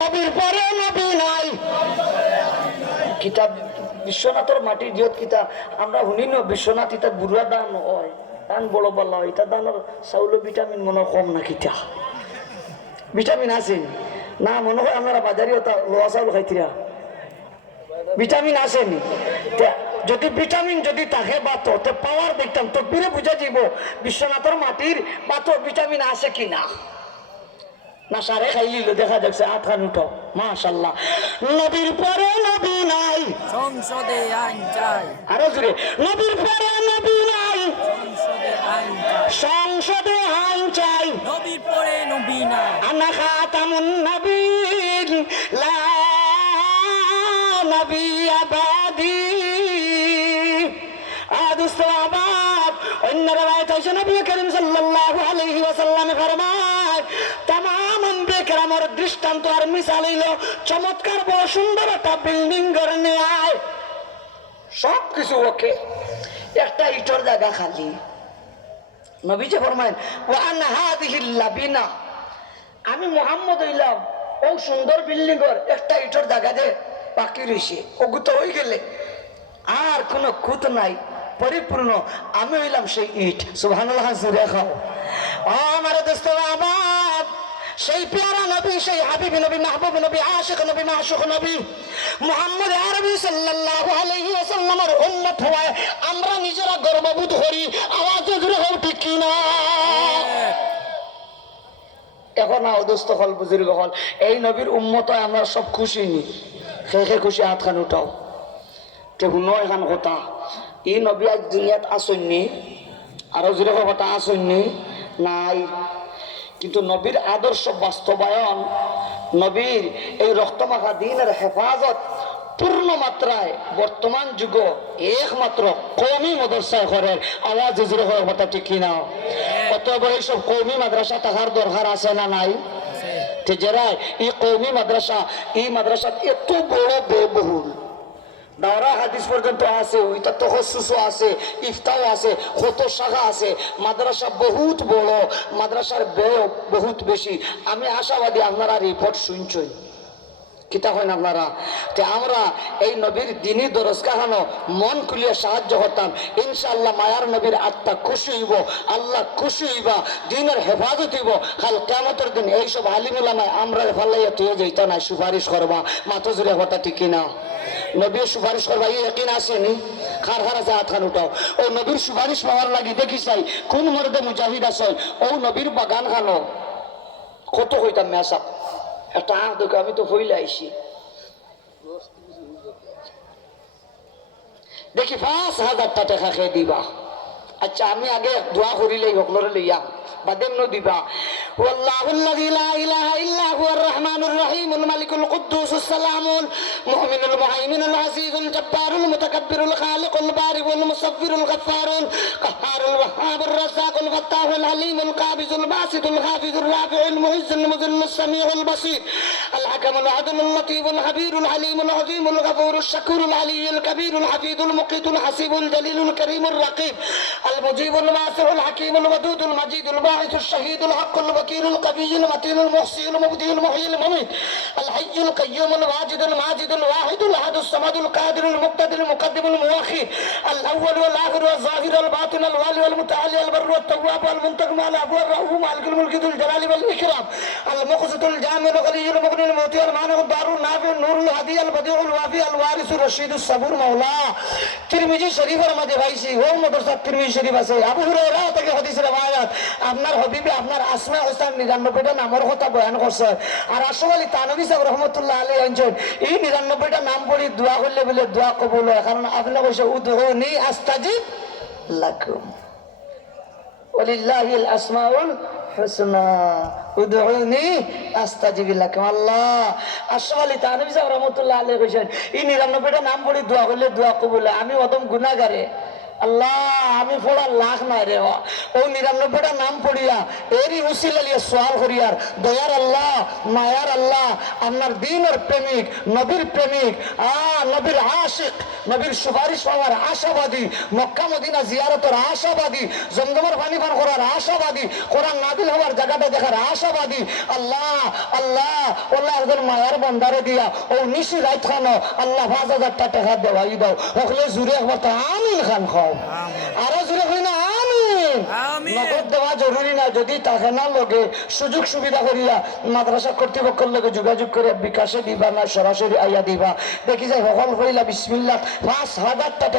নবীর পরে নবী কিতাব বিশ্বনাথের মাটির জিয়ত কিতাব, আমরা শুনি ন, বিশ্বনাথ ইটা বুড়া দান হয়, দান বড় বলা হয় ইটা দানের চাউল ভিটামিন মনে কম না কিতা। ভিটামিন আছে। না, মনে হয় আপনারা বাজারে ওটা লোয়া চাউল খাইতিরা ভিটামিন আসেনি যদি ভিটামিন যদি থাকে বা তো তে পাওয়ার দেখতাম তো ফিরে বুঝা যাব বিশ্বনাথের মাটির বা তো ভিটামিন আছে কি না সারে খাইলিল দেখা যাচ্ছে আটখান উঠো। মাশাল্লাহ। নবীর পরে নবী নাই। সংসদে আইন চাই। আরও জুড়ে নবীর পরে নবী নাই। সংসদে আইন চাই। নবীর পরে নবী নাই। আনা খাতামুন নবীন লা নবী আবাদি। আদুসলাবাদ অন্য রায়ত হয়েছে নবী করিম সাল্লাল্লাহু আলাইহি ওয়াসাল্লাম দৃষ্টান্ত আর চমৎকার বড় সুন্দর একটা বিল্ডিং আয় সব কিছু ওকে। একটা ইটর জায়গা খালি। নবীজি ফরমায় ও আমি মোহাম্মদ হইলাম। ও সুন্দর বিল্ডিং এর একটা ইটর জায়গা যে বাকি রয়েছে ওগুত হয়ে গেলে। আর কোনো খুঁত নাই, পরিপূর্ণ। আমি হইলাম সেই ইট। জুড়ে খাও আমার দোস্ত আবাদ সেই পেয়ারা নবী, সেই হাবিব নবী, মাহবুব নবী, আশিক নবী মাশুক নবী, মুহাম্মদ আরবি সাল্লাল্লাহু আলাইহি ওয়াসাল্লামের উম্মত হওয়ায় আমরা নিজেরা গর্ববোধ করি, আওয়াজ হোক ঠিক কিনা? এখন অদস্ত হল বুজুর্গ হল, এই নবীর উম্মত আমরা সব খুশি নি। সেই খুশি হাত খান উঠাও। তে শুনো এখন কথা, ই নবী আজ দুনিয়াত আসন্নি, আরও জোরে কথা আসন্নি, নাই। কিন্তু নবীর আদর্শ বাস্তবায়ন নবীর এই রক্তমাখা দিনের হেফাজত পূর্ণ মাত্রায় বর্তমান যুগ একমাত্র কমি মদরসায় ঘরের আওয়াজ জোরে হওয়ার কথা ঠিক কিনা? অতএব এইসব কৌমি মাদ্রাসা থাকার দরকার আছে না নাই? যারা এই কৌমি মাদ্রাসা এই মাদ্রাসা এত বড় ব্যয়বহুল। দাওরা হাদিস পর্যন্ত আছে, ওইটা তহসুসও আছে, ইফতাও আছে হত শাখা আছে। মাদ্রাসা বহুত বড়, মাদ্রাসার ব্যয় বহুত বেশি। আমি আশাবাদী আপনারা রিপোর্ট শুনছই। কিতা হয় আপনারা? তে আমরা এই নবীর দিনই দরজ কাহানো মন খুলিয়ে সাহায্য করতাম। ইনশাআল্লাহ মায়ার নবীর আত্মা খুশি হইব, আল্লাহ খুশি হইবা, দিনের হেফাজত হইব। খাল কেমতের দিন এইসব আলিমুলামায় আমরা ফালাইয়া তুই যাইতা না সুপারিশ করবা। মাথা জুড়ে কথা ঠিক না নবীর সুপারিশ করবা, এই একিন আসেনি খার খার আছে হাত খান উঠাও। ও নবীর সুপারিশ পাওয়ার লাগি দেখি চাই, কোন মর্দে মুজাহিদ আছে? ও নবীর বাগান খানো। কত কইতাম মেসাপ একটা আমি তো ফইলে আইছি। দেখি পাঁচ হাজার টাকা খেয়ে দিবা। আচ্ছা আমি আগে দোয়া করিলেই সকলরে লইয়া বাদেম ন দিবা والله الذي لا اله الا هو الرحمن الرحيم الملك القدوس السلام المؤمن المهيمن العزيز الجبار المتكبر الخالق البارئ المصور الغفار القهار الوهاب الرزاق الفتاح العليم القابض الباسط الخافض الرافع المعز المذل السميع البصير الحكم العدل اللطيف الخبير العليم العظيم الغفور الشكور العلي الكبير الحفيظ المقيت الحسيب الجليل الكريم الرقيب المجيب الماسر الحكيم الودود المجيد الباعث الشهيد الحق الوكيل القوي المتين المحصي المبدي المحيي المميت الحي القيوم الواجد الماجد الواحد الأحد الصمد القادر المقتدر المقدم المواخي الأول والآخر والظاهر الباطن الوالي والمتعالي البر والتواب والمنتقم العفو الرؤوف مالك الملك ذو الجلال والإكرام المقصد الجامع الغني المغني المؤتي المانع الدار النافع النور الهدي البديع الوافي الوارث الرشيد الصبور مولاه ترمذي شريف رمضان بايسي هو مدرسة مدرسہ شريف শরীফ আছে আবু হুরায়রা থেকে হাদিস রিওয়ায়াত, আপনার হবিবে, আপনার আসমা হোসেন নিরানব্বইটা নামের কথা বয়ান করছে। আর আসল আলী তানবী সাহেব রহমতুল্লাহ আলী অঞ্চল এই নিরানব্বইটা নাম পড়ি দোয়া করলে বলে দোয়া কবুল হয়। কারণ আপনি কইছে উদহুনি আস্তাজিব লাকুম। ওলিল্লাহিল আসমাউল হুসনা। লাকুম। আল্লাহ। আসল আলী সাহেব রহমতুল্লাহ আলী কইছেন এই নাম পড়ি দোয়া করলে দোয়া কবুল হয়। আমি অদম গুনাহগারে আল্লাহ, আমি লাখ নাম আল্লাহ আল্লাহ আ আশাবাদী, মক্কা মদিনা আশাবাদী, জমজমের পানি পান করার আশাবাদী, কোরআন নাদিল হওয়ার জায়গাটা দেখার আশাবাদী, আল্লাহ আল্লাহ ওল্লাহ একজন মায়ার বন্দারে দিয়া, ও নিশি রাইত খানো আল্লাহ পাঁচ হাজারটা টাকা দেওয়াই দাও। ওখানে জুড়ে একবার তো আমিন খান খাও। আরও জোরে হই না আমিন। নগদ দেওয়া জরুরি না যদি তাকে না লগে সুযোগ সুবিধা করিয়া মাদ্রাসা কর্তৃপক্ষের লগে যোগাযোগ করে বিকাশে দিবা না সরাসরি আইয়া দিবা। দেখি যে সকল হইলা বিসমিল্লা পাঁচ হাজার টাকা